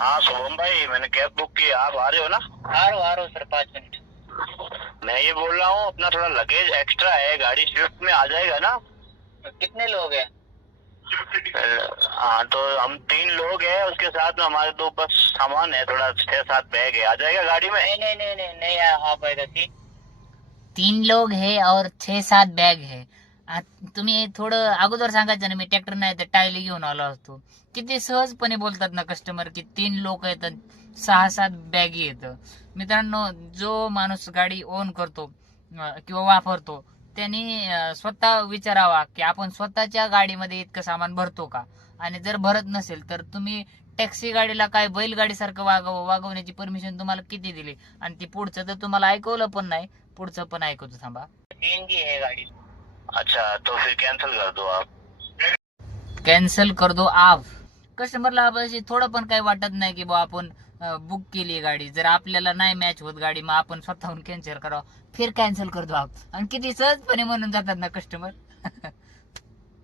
हाँ शुभम भाई, मैंने कैब बुक की, आप आ रहे हो ना? आ रहा हूँ सर, 5 मिनट। मैं ये बोल रहा हूँ, अपना थोड़ा लगेज एक्स्ट्रा है, गाड़ी स्विफ्ट में आ जाएगा ना? कितने लोग हैं? हाँ तो हम 3 लोग हैं, उसके साथ में हमारे 2 बस सामान है, थोड़ा 6-7 बैग है, आ जाएगा गाड़ी में? नहीं नहीं नहीं नहीं नहीं हा पाएगा। 3 लोग है और 6-7 बॅग है. तुम्ही थोडं अगोदर सांगायचं ना, मी ट्रॅक्टर नाही तर टायली घेऊन आलो असतो. किती सहजपणे बोलतात ना कस्टमर की 3 लोक आहेत, 6-7 बॅगी येत. मित्रांनो, जो माणूस गाडी ओन करतो किंवा वापरतो त्यांनी स्वतः विचारावा की आपण स्वतःच्या गाडीमध्ये इतकं सामान भरतो का. आणि जर भरत नसेल तर तुम्ही टॅक्सी गाडीला काय बैलगाडी सारखं वागवण्याची परमिशन तुम्हाला किती दिली. आणि ती पुढचं तर तुम्हाला ऐकवलं पण नाही, पुढचं पण ऐकवतो. थांबा, सीएनजी है गाड़ी. अच्छा तो फिर कैंसिल कर दो आप. कॅन्सल कर दो आप. कस्टमरला थोडं पण काही वाटत नाही की बा आपण बुक केली गाडी, जर आपल्याला नाही मॅच होत गाडी, मग आपण स्वतःहून कॅन्सल करावं, फिर कॅन्सल कर दो आप. आणि किती सहजपणे म्हणून जातात ना कस्टमर.